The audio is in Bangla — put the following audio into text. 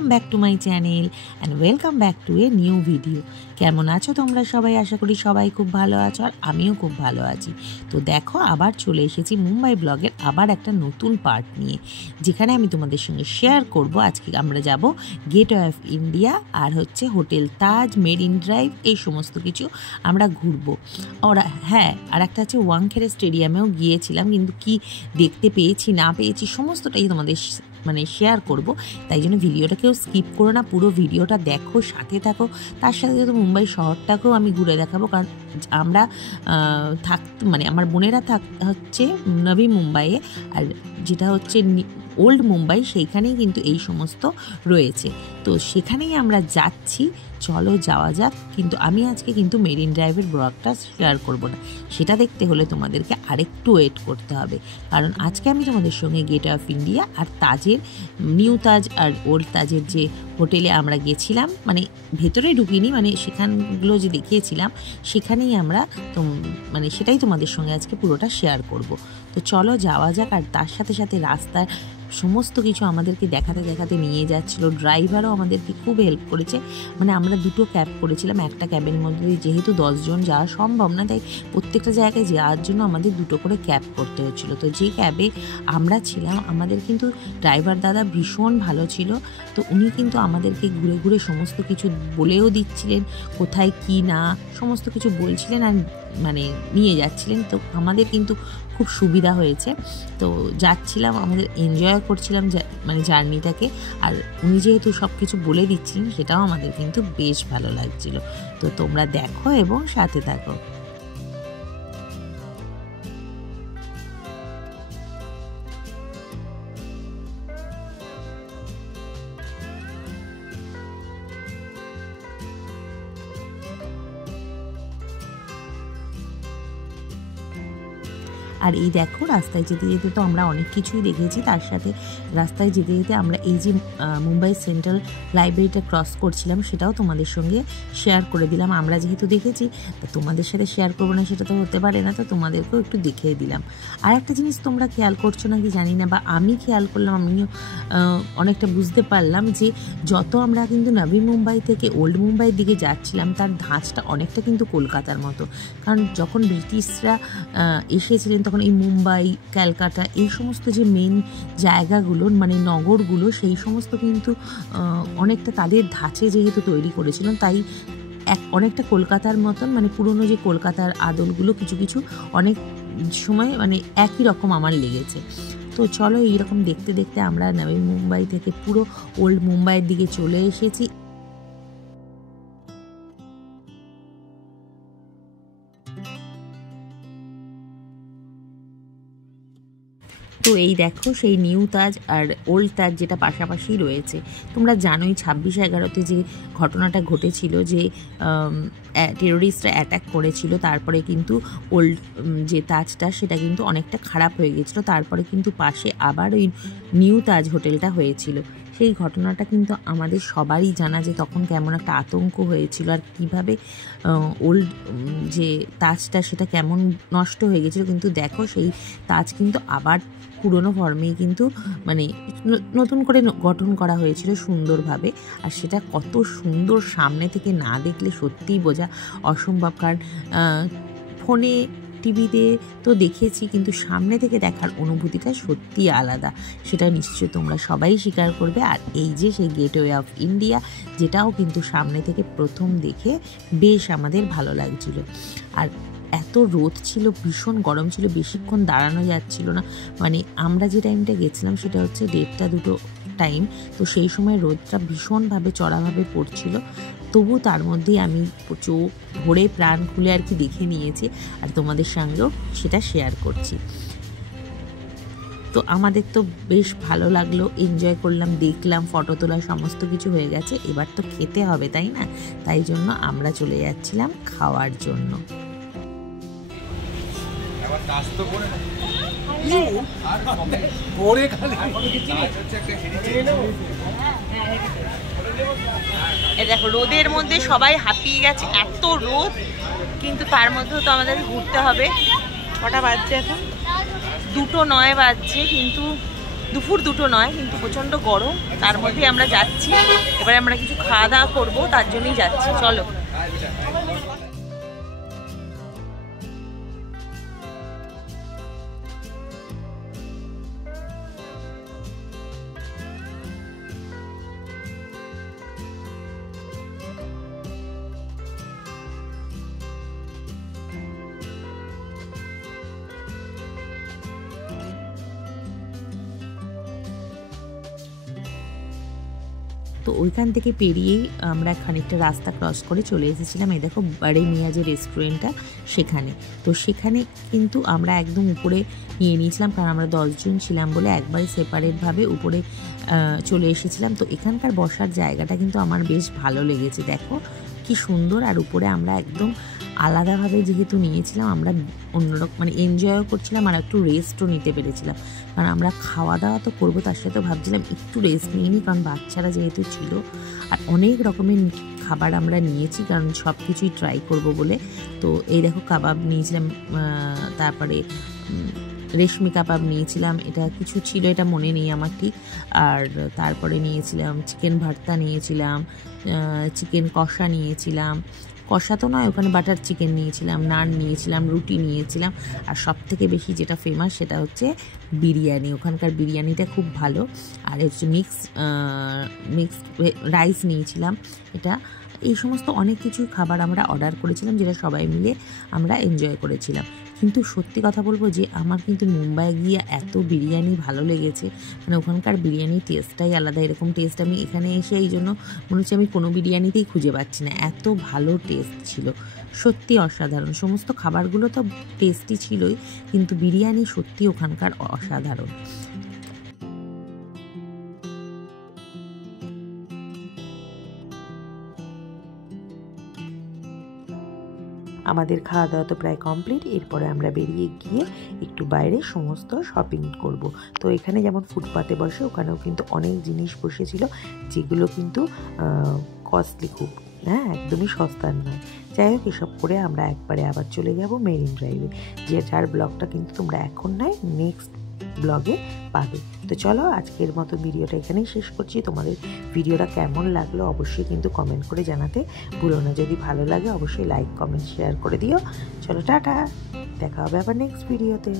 Welcome back to my channel and welcome back to a new video. কেমন আছো তোমরা সবাই? আশা করি সবাই খুব ভালো আছো আর আমিও খুব ভালো আছি। তো দেখো আবার চলে এসেছি মুম্বাই ব্লগের আবার একটা নতুন পার্ট নিয়ে, যেখানে আমি তোমাদের সঙ্গে শেয়ার করব আজকে আমরা যাব গেটওয়ে অফ ইন্ডিয়া আর হচ্ছে হোটেল তাজ, মেরিন ড্রাইভ, এই সমস্ত কিছু আমরা ঘুরবো। হ্যাঁ, আর একটা হচ্ছে ওয়াংখেড়ে স্টেডিয়ামেও গিয়েছিলাম, কিন্তু কি দেখতে পেয়েছি না পেয়েছি সমস্তটাই তোমাদের শেয়ার করব। তাই জন্য ভিডিওটা কেউ স্কিপ করো না, পুরো ভিডিওটা দেখো, সাথে থাকো। তার সাথে সাথে মুম্বাই শহরটাকেও আমি ঘুরে দেখাবো, কারণ আমরা আমার বোনেরা হচ্ছে নবী মুম্বাইয়ে, আর যেটা হচ্ছে ওল্ড মুম্বাই, সেইখানেই কিন্তু এই সমস্ত রয়েছে। তো সেখানেই আমরা যাচ্ছি, চলো যাওয়া যাক। কিন্তু আমি আজকে কিন্তু মেরিন ড্রাইভের ব্লগটা শেয়ার করব না, সেটা দেখতে হলে তোমাদেরকে আরেকটু ওয়েট করতে হবে, কারণ আজকে আমি তোমাদের সঙ্গে গেটওয়ে অফ ইন্ডিয়া আর তাজের, নিউ তাজ আর ওল্ড তাজের যে হোটেলে আমরা গেছিলাম, ভেতরে ঢুকিনি, সেখানগুলো যে দেখিয়েছিলাম সেখানেই আমরা সেটাই তোমাদের সঙ্গে আজকে পুরোটা শেয়ার করব। তো চলো যাওয়া যাক। আর তার সাথে সাথে রাস্তার সমস্ত কিছু আমাদেরকে দেখাতে দেখাতে নিয়ে যাচ্ছিল। ড্রাইভারও আমাদেরকে খুব হেল্প করেছে। আমরা দুটো ক্যাব করেছিলাম, একটা ক্যাবের মধ্যে যেহেতু 10 জন যাওয়া সম্ভব না, তাই প্রত্যেকটা জায়গায় যাওয়ার জন্য আমাদের দুটো করে ক্যাব করতে হচ্ছিলো। তো যে ক্যাবে আমরা ছিলাম, আমাদের কিন্তু ড্রাইভার দাদা ভীষণ ভালো ছিল। তো উনি কিন্তু আমাদেরকে ঘুরে ঘুরে সমস্ত কিছু বলেও দিচ্ছিলেন, কোথায় কি না সমস্ত কিছু বলছিলেন আর নিয়ে যাচ্ছিলেন। তো আমাদের কিন্তু খুব সুবিধা হয়েছে। তো যাচ্ছিলাম, আমাদের এনজয় করছিলাম জার্নিটাকে, আর উনি যেহেতু সব কিছু বলে দিচ্ছিলেন সেটাও আমাদের কিন্তু বেশ ভালো লাগছিল। তো তোমরা দেখো এবং সাথে থাকো। আর এই দেখো, রাস্তায় যেতে যেতে তো আমরা অনেক কিছুই দেখেছি, তার সাথে রাস্তায় যেতে যেতে আমরা এই যে মুম্বাই সেন্ট্রাল লাইব্রেরিটা ক্রস করছিলাম, সেটাও তোমাদের সঙ্গে শেয়ার করে দিলাম। আমরা যেহেতু দেখেছি, তা তোমাদের সাথে শেয়ার করবো না সেটা তো হতে পারে না, তো তোমাদেরকেও একটু দেখিয়ে দিলাম। আর একটা জিনিস তোমরা খেয়াল করছো নাকি জানি না, বা আমি খেয়াল করলাম, আমিও অনেকটা বুঝতে পারলাম যে যত আমরা কিন্তু নবী মুম্বাই থেকে ওল্ড মুম্বাইয়ের দিকে যাচ্ছিলাম, তার ধাঁচটা অনেকটা কিন্তু কলকাতার মতো। কারণ যখন ব্রিটিশরা এসেছিলেন, তখন এই মুম্বাই, ক্যালকাটা, এই সমস্ত যে মেন জায়গাগুলো নগরগুলো, সেই সমস্ত কিন্তু অনেকটা তাদের ধাঁচে যেহেতু তৈরি করেছিলেন, তাই অনেকটা কলকাতার মতন, পুরনো যে কলকাতার আদলগুলো কিছু কিছু অনেক সময় একই রকম আমার লেগেছে। তো চলো এইরকম দেখতে দেখতে আমরা নবী মুম্বাই থেকে পুরো ওল্ড মুম্বাইয়ের দিকে চলে এসেছি। তো এই দেখো, সেই নিউ তাজ আর ওল্ড তাজ যেটা পাশাপাশি রয়েছে। তোমরা জানোই 26/11-তে যে ঘটনাটা ঘটেছিল, যে টেরোরিস্টরা অ্যাটাক করেছিল, তারপরে কিন্তু ওল্ড যে তাজটা সেটা কিন্তু অনেকটা খারাপ হয়ে গেছিলো। তারপরে কিন্তু পাশে আবার ওই নিউ তাজ হোটেলটা হয়েছিল। সেই ঘটনাটা কিন্তু আমাদের সবারই জানা, যে তখন কেমন একটা আতঙ্ক হয়েছিল, আর কীভাবে ওল্ড যে তাজটা সেটা কেমন নষ্ট হয়ে গেছিলো। কিন্তু দেখো, সেই তাজ কিন্তু আবার পুরনো ফর্মেই কিন্তু নতুন করে গঠন করা হয়েছিল সুন্দরভাবে। আর সেটা কত সুন্দর, সামনে থেকে না দেখলে সত্যিই বোঝা অসম্ভব। কারণ ফোনে, টিভিতে তো দেখেছি, কিন্তু সামনে থেকে দেখার অনুভূতিটা সত্যিই আলাদা, সেটা নিশ্চয়ই তোমরা সবাই স্বীকার করবে। আর এই যে সেই গেটওয়ে অফ ইন্ডিয়া, যেটাও কিন্তু সামনে থেকে প্রথম দেখে বেশ আমাদের ভালো লাগছিল। আর এত রোদ ছিল, ভীষণ গরম ছিল, বেশিক্ষণ দাঁড়ানো যাচ্ছিল না। আমরা যে টাইমটা গেছিলাম সেটা হচ্ছে 1:30-2 টাইম, তো সেই সময় রোদটা ভীষণভাবে চড়াভাবে পড়ছিল। তবু তার মধ্যেই আমি চোখ ভরে প্রাণ খুলে আর কি দেখে নিয়েছি, আর তোমাদের সঙ্গেও সেটা শেয়ার করছি। তো আমাদের তো বেশ ভালো লাগলো, এনজয় করলাম, দেখলাম, ফটো তোলা সমস্ত কিছু হয়ে গেছে। এবার তো খেতে হবে, তাই না? তাই জন্য আমরা চলে যাচ্ছিলাম খাওয়ার জন্য। দেখো, রোদের মধ্যে সবাই হাঁপিয়ে গেছে, এত রোদ, কিন্তু তার মধ্যেও তো আমাদের ঘুরতে হবে। কটা বাজছে এখন? 2:09 বাজছে, কিন্তু দুপুর 2টো নয়, কিন্তু প্রচণ্ড গরম, তার মধ্যে আমরা যাচ্ছি। এবারে আমরা কিছু খাওয়া দাওয়া করবো, তার জন্যই যাচ্ছি, চলো। তো ওইখান থেকে পেরিয়েই আমরা খানিকটা রাস্তা ক্রস করে চলে এসেছিলাম এই দেখো বাড়ি মিয়া যে রেস্টুরেন্টটা, সেখানে। তো সেখানে কিন্তু আমরা একদম উপরে নিয়ে নিয়েছিলাম, কারণ আমরা 10 জন ছিলাম বলে একবারে সেপারেটভাবে উপরে চলে এসেছিলাম। তো এখানকার বসার জায়গাটা কিন্তু আমার বেশ ভালো লেগেছে, দেখো কি সুন্দর। আর উপরে আমরা একদম আলাদাভাবে যেহেতু নিয়েছিলাম, আমরা অন্যরকম মানে এনজয়ও করছিলাম আর একটু রেস্টও নিতে পেরেছিলাম, কারণ আমরা খাওয়া দাওয়া তো করবো, তার সাথে ভাবছিলাম একটু রেস্ট নিয়ে নিই, কারণ বাচ্চারা যেহেতু ছিল। আর অনেক রকমের খাবার আমরা নিয়েছি, কারণ সব কিছুই ট্রাই করব বলে। তো এই দেখো কাবাব নিয়েছিলাম, তারপরে রেশমি কাবাব নিয়েছিলাম, এটা কিছু ছিল, এটা মনে নেই আমার ঠিক। আর তারপরে নিয়েছিলাম চিকেন ভর্তা, নিয়েছিলাম চিকেন কষা, নিয়েছিলাম কষা তো নয়, ওখানে বাটার চিকেন নিয়েছিলাম, নান নিয়েছিলাম, রুটি নিয়েছিলাম। আর সব থেকে বেশি যেটা ফেমাস সেটা হচ্ছে বিরিয়ানি, ওখানকার বিরিয়ানিটা খুব ভালো। আর হচ্ছে মিক্স রাইস নিয়েছিলাম। এটা এই সমস্ত অনেক কিছু খাবার আমরা অর্ডার করেছিলাম, যেটা সবাই মিলে আমরা এনজয় করেছিলাম। কিন্তু সত্যি কথা বলবো যে আমার কিন্তু মুম্বাই গিয়ে এত বিরিয়ানি ভালো লেগেছে, মানে ওখানকার বিরিয়ানির টেস্টটাই আলাদা। এরকম টেস্ট আমি এখানে এসে এই জন্য মনে হচ্ছে আমি কোনো বিরিয়ানিতেই খুঁজে পাচ্ছি না, এত ভালো টেস্ট ছিল, সত্যি অসাধারণ। সমস্ত খাবারগুলো তো টেস্টি ছিলই, কিন্তু বিরিয়ানি সত্যি ওখানকার অসাধারণ। আমাদের খাওয়া দাওয়া তো প্রায় কমপ্লিট, এরপরে আমরা বেরিয়ে গিয়ে একটু বাইরে সমস্ত শপিং করব। তো এখানে যেমন ফুটপাতে বসে, ওখানেও কিন্তু অনেক জিনিস বসেছিল, যেগুলো কিন্তু কস্টলি খুব, হ্যাঁ একদমই সস্তার নয়। যাই হোক, এসব করে আমরা একবারে আবার চলে যাব মেরিন ড্রাইভে, যার ব্লগটা কিন্তু তোমরা এখন নয় নেক্সট ব্লগে পাবে। তো চলো, আজকের মতো ভিডিওটা এখানেই শেষ করছি। তোমাদের ভিডিওটা কেমন লাগলো অবশ্যই কিন্তু কমেন্ট করে জানাতে ভুলো না। যদি ভালো লাগে অবশ্যই লাইক কমেন্ট শেয়ার করে দিও। চলো টাটা, দেখা হবে আবার নেক্সট ভিডিওতে।